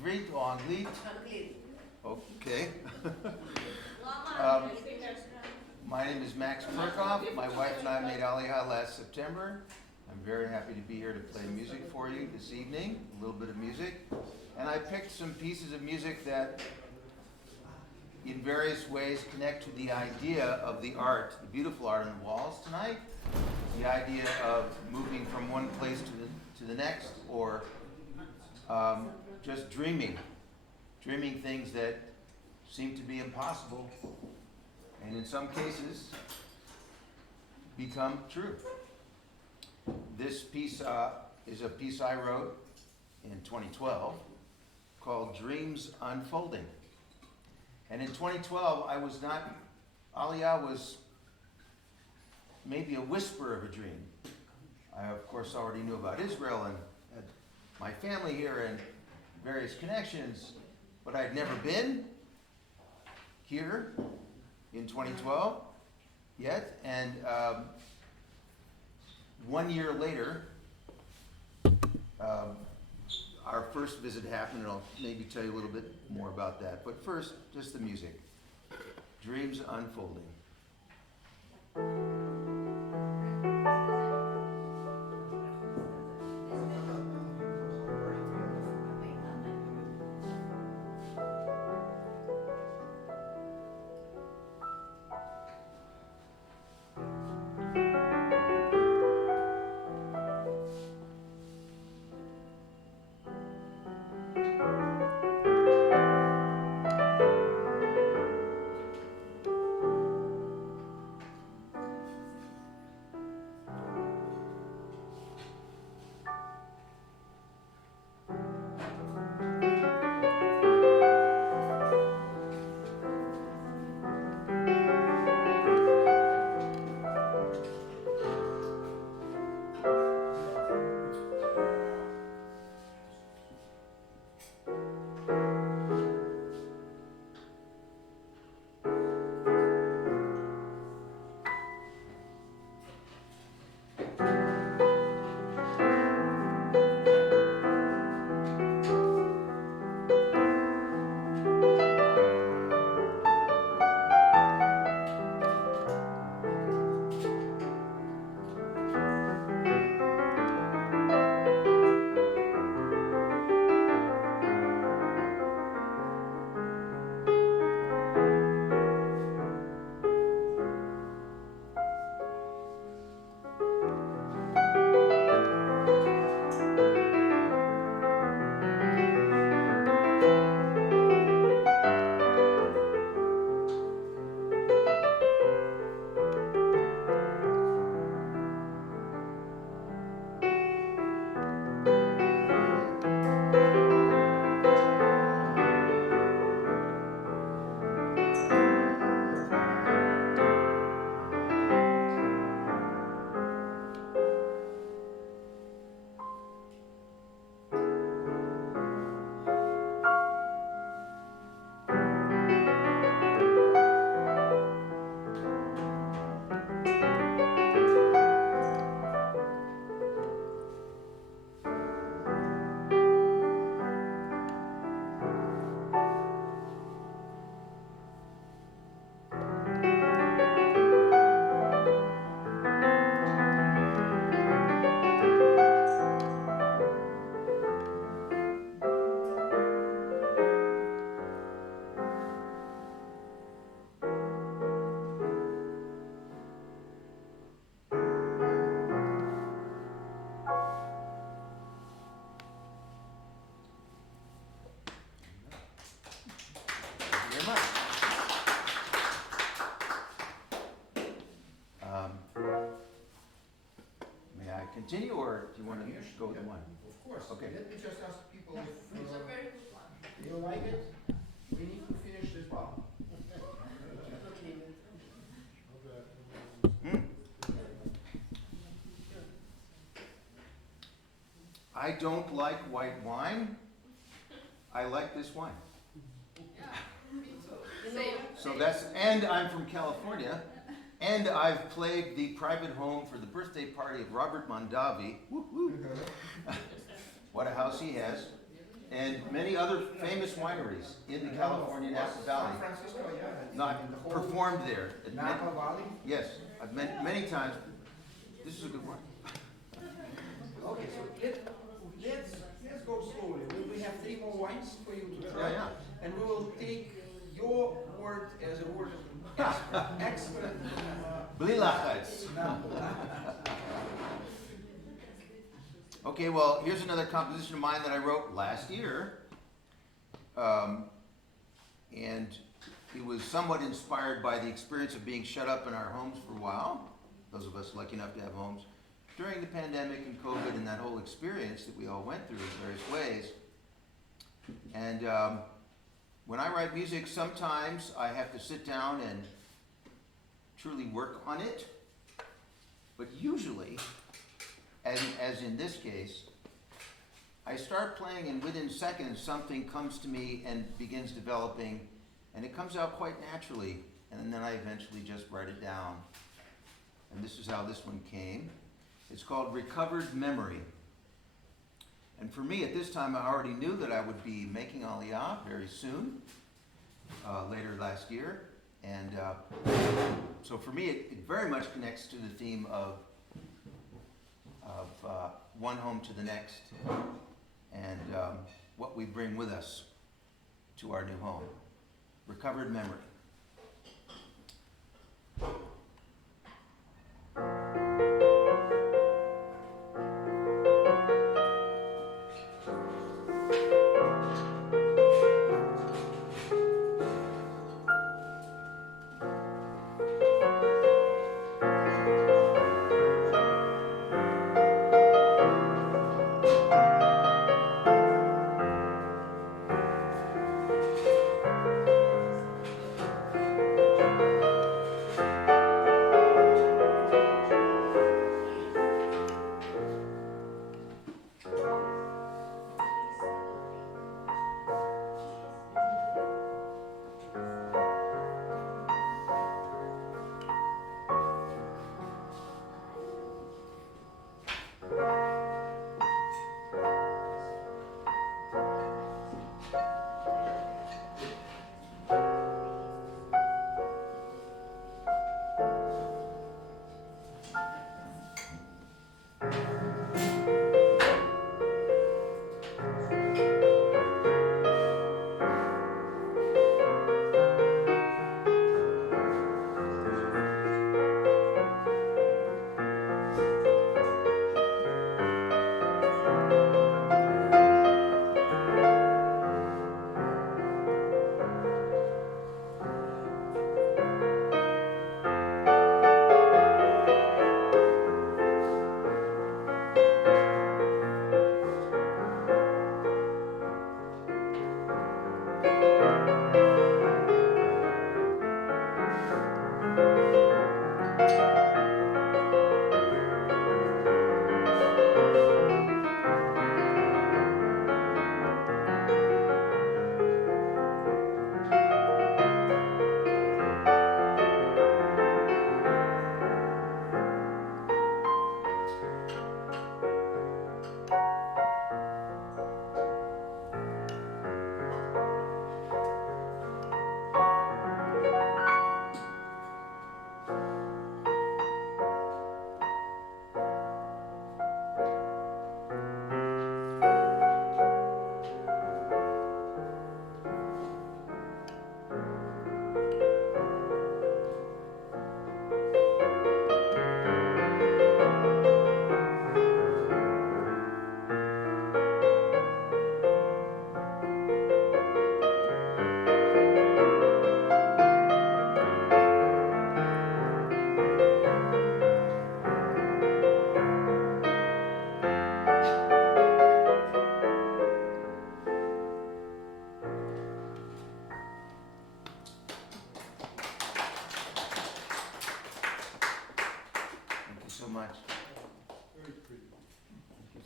Ivrit או אנגלית? אנגלית. Okay. My name is Max Perkoff. My wife and I made Aliyah last September. I'm very happy to be here to play music for you this evening, a little bit of music. And I picked some pieces of music that in various ways connect to the idea of the art, the beautiful art on the walls tonight, the idea of moving from one place to the next, or just dreaming things that seem to be impossible, and in some cases become true. This piece is a piece I wrote in 2012 called Dreams Unfolding. And in 2012, Aliyah was maybe a whisper of a dream. I, of course, already knew about Israel and had my family here and various connections, but I'd never been here in 2012 yet. And 1 year later, our first visit happened, and I'll maybe tell you a little bit more about that. But first, just the music. Dreams Unfolding. Continue, or do you want to go with one? Of course. Okay. Let me just ask people if It's a very good one. you like it. We need to finish this bottle. I don't like white wine. I like this wine. Yeah, me too. Same. So that's, and I'm from California, and I've played the private home for the birthday party of Robert Mondavi. Woo-hoo. What a house he has. and many other famous wineries in the California Napa Valley. San Francisco, yeah. Not and the whole performed there. Napa Valley. Yes, I've met many times. This is a good one. Okay, so let's go slowly. We have 3 more wines for you to try. Yeah. And we will take your word as a word of expert from Blilachitz. Napa. Okay, well, here's another composition of mine that I wrote last year. And it was somewhat inspired by the experience of being shut up in our homes for a while. Those of us lucky enough to have homes during the pandemic and COVID and that whole experience that we all went through in various ways. And when I write music, sometimes I have to sit down and truly work on it. But usually, as in this case, I start playing and within seconds something comes to me and begins developing, and it comes out quite naturally, and then I eventually just write it down. And this is how this one came. It's called Recovered Memory. And for me, at this time, I already knew that I would be making Aliyah very soon, later last year. And so for me, it very much connects to the theme of one home to the next, and what we bring with us to our new home. Recovered Memory.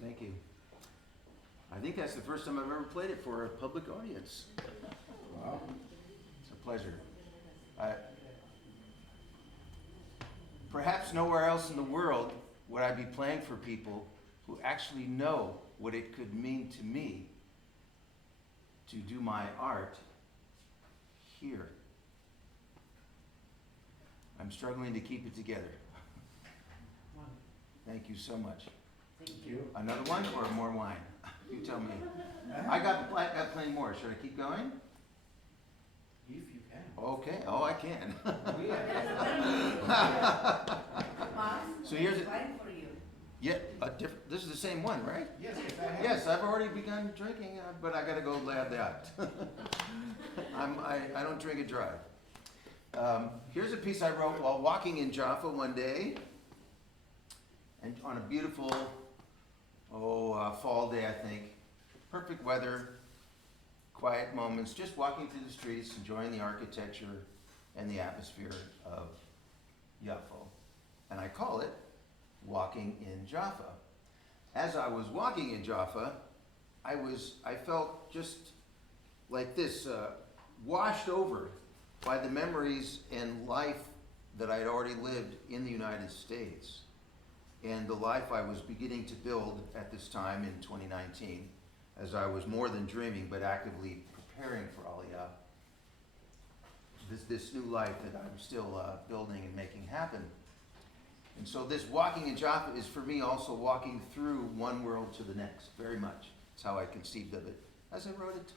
Thank you. I think that's the first time I've ever played it for a public audience. Wow. It's a pleasure. Perhaps nowhere else in the world would I be playing for people who actually know what it could mean to me to do my art here. I'm struggling to keep it together. Thank you so much. Thank you. Another one or more wine? You tell me. I got plenty more. Should I keep going? If you can. Okay. Oh, I can. We are- So here's it. Wine for you. Yeah, a different. This is the same one, right? Yes, yes, I have. Yes, I've already begun drinking, but I gotta go lab that. I don't drink it dry. Here's a piece I wrote while walking in Jaffa one day, and on a beautiful, fall day, I think. Perfect weather, quiet moments, just walking through the streets, enjoying the architecture and the atmosphere of Jaffa. And I call it Walking in Jaffa. As I was walking in Jaffa, I felt just like this, washed over by the memories and life that I'd already lived in the United States, and the life I was beginning to build at this time in 2019, as I was more than dreaming, but actively preparing for Aliyah. This new life that I'm still building and making happen. And so this walking in Jaffa is for me also walking through one world to the next, very much. It's how I conceived of it as I wrote it.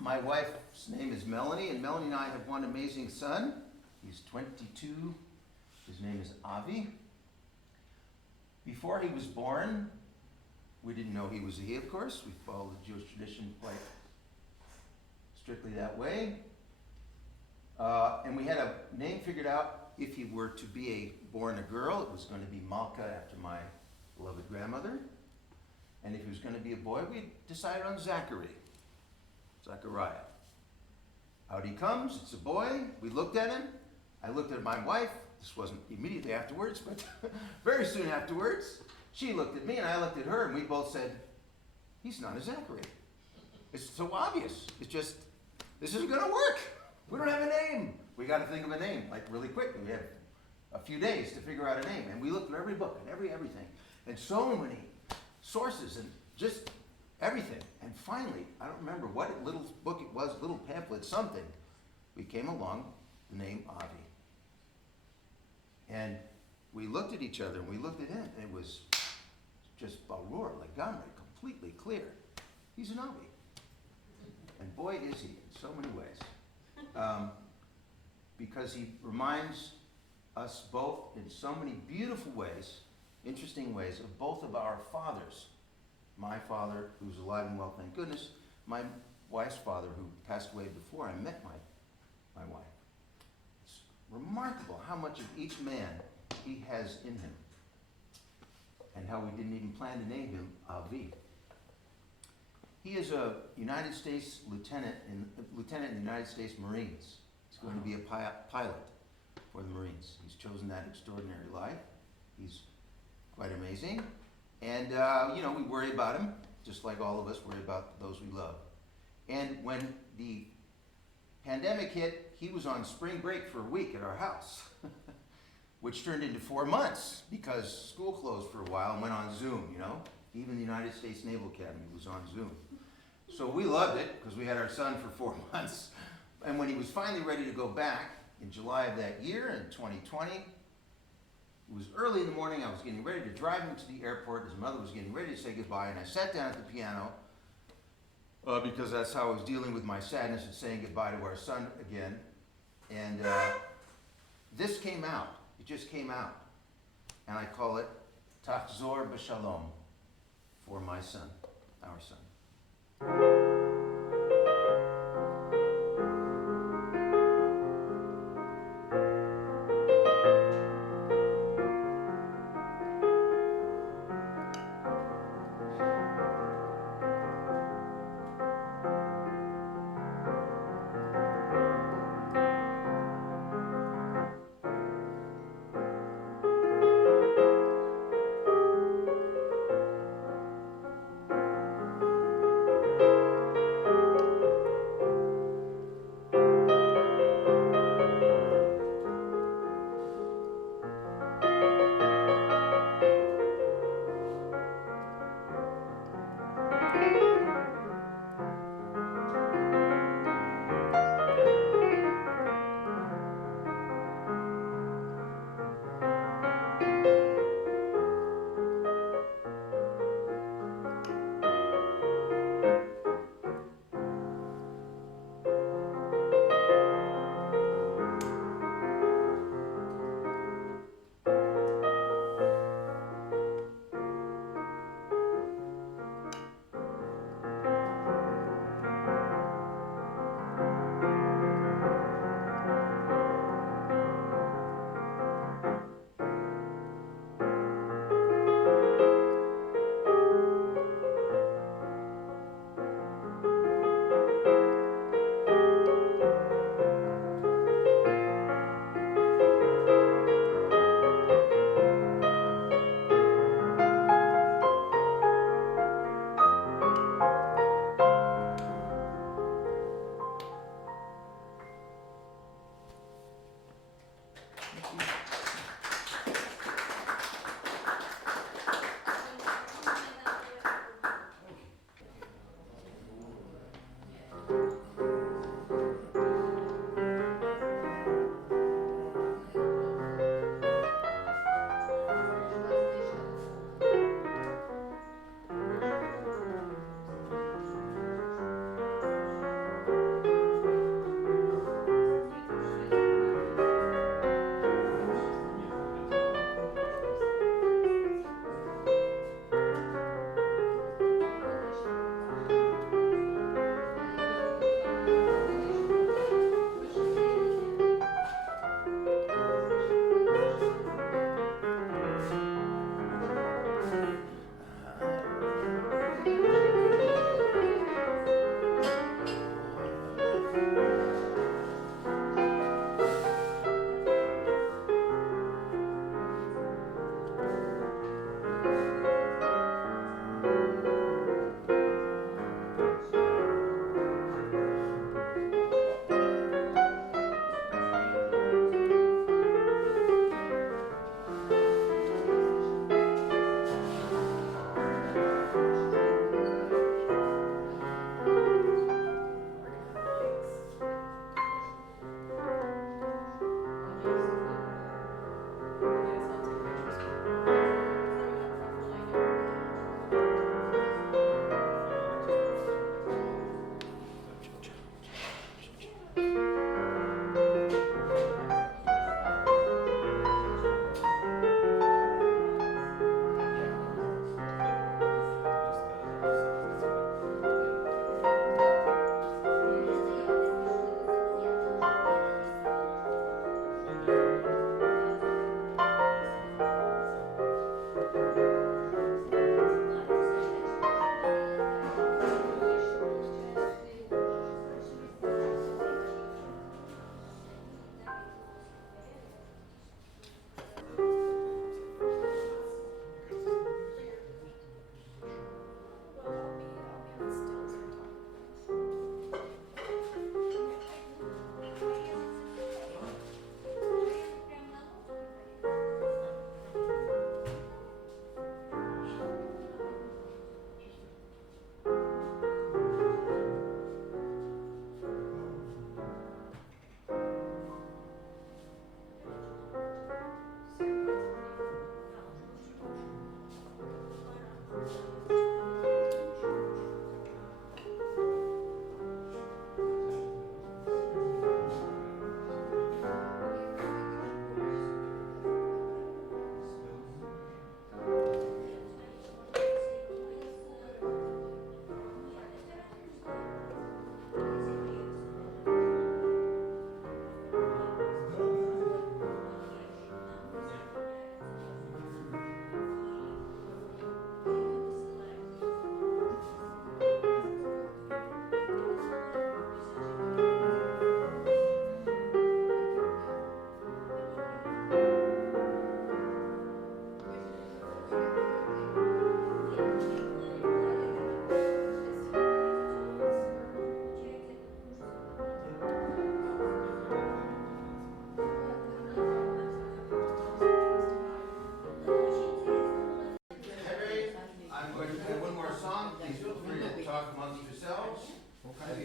My wife's name is Melanie, and Melanie and I have one amazing son. He's 22. His name is Avi. Before he was born, we didn't know he was a he, of course. We follow the Jewish tradition quite strictly that way. And we had a name figured out. If he were to be born a girl, it was going to be Malka, after my beloved grandmother. And if he was going to be a boy, we decided on Zachary. Zechariah. Out he comes, it's a boy. We looked at him. I looked at my wife. This wasn't immediately afterwards, but very soon afterwards. She looked at me and I looked at her and we both said, he's not a Zachary. It's so obvious. It's just, this isn't gonna work. We don't have a name. We gotta think of a name, like really quickly. We have a few days to figure out a name. And we looked at every book and everything. And so many sources and just everything. And finally, I don't remember what little book it was, little pamphlet, something. We came along the name Avi. And we looked at each other and we looked at him and it was just barur, legamre, completely clear. He's an Avi. And boy is he in so many ways. Because he reminds us both in so many beautiful ways, interesting ways, of both of our fathers. My father, who's alive and well, thank goodness. My wife's father, who passed away before I met my wife. It's remarkable how much of each man he has in him. And how we didn't even plan to name him Avi. He is a United States lieutenant in the United States Marines. He's going to be a pilot for the Marines. He's chosen that extraordinary life. He's quite amazing. And, we worry about him, just like all of us worry about those we love. And when the pandemic hit, he was on spring break for a week at our house, which turned into 4 months because school closed for a while and went on Zoom, Even the United States Naval Academy was on Zoom. So we loved it because we had our son for 4 months. And when he was finally ready to go back in July of that year, in 2020, it was early in the morning. I was getting ready to drive him to the airport. His mother was getting ready to say goodbye, and I sat down at the piano because that's how I was dealing with my sadness and saying goodbye to our son again. And this came out. It just came out. And I call it Tachzor B'Shalom, for my son, our son.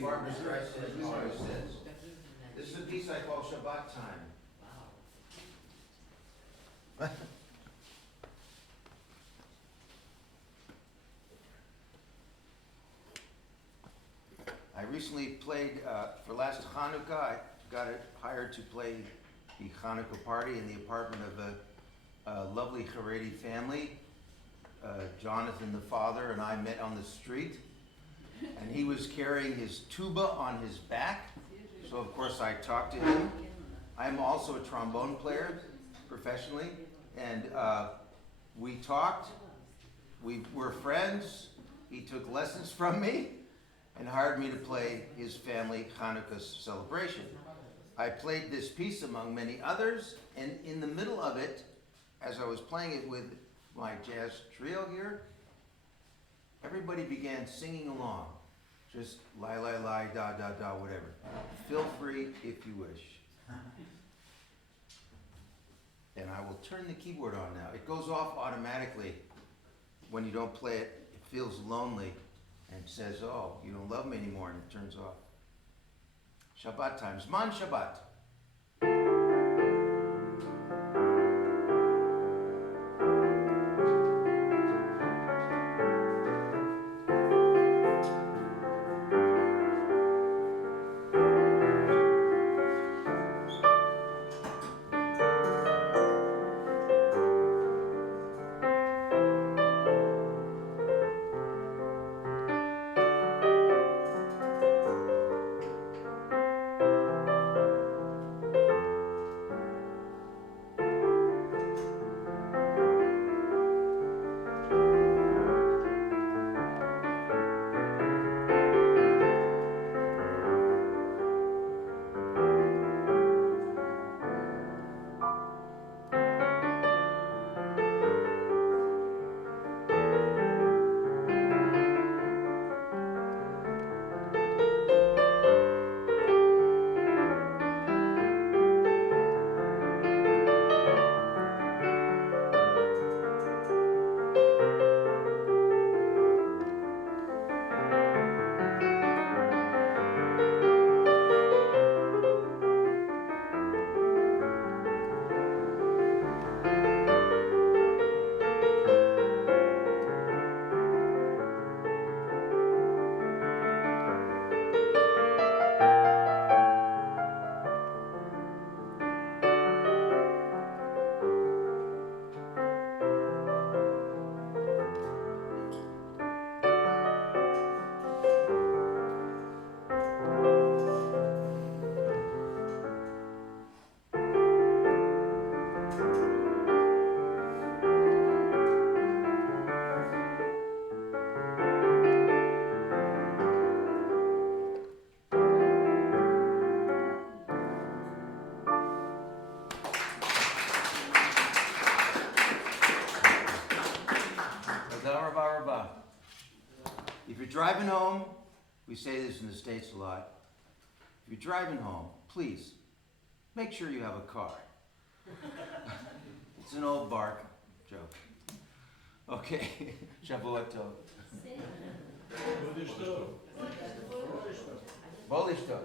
Barbara Streisand always says. This is a piece I call Shabbat Time. I recently played, for last Hanukkah, I got hired to play the Hanukkah party in the apartment of a lovely Haredi family. Jonathan, the father, and I met on the street, and he was carrying his tuba on his back, so of course I talked to him. I'm also a trombone player professionally, and we talked. We were friends. He took lessons from me and hired me to play his family Hanukkah celebration. I played this piece among many others, and in the middle of it, as I was playing it with my jazz trio here, everybody began singing along. Just lie, lie, lie, da, da, da, whatever. Feel free if you wish. And I will turn the keyboard on now. It goes off automatically when you don't play it. It feels lonely and says, oh, you don't love me anymore, and it turns off. Shabbat time. Zman Shabbat. If you're driving home, we say this in the States a lot. If you're driving home, please make sure you have a car. It's an old bark joke. Okay, Shavuot Tov. Bolishto.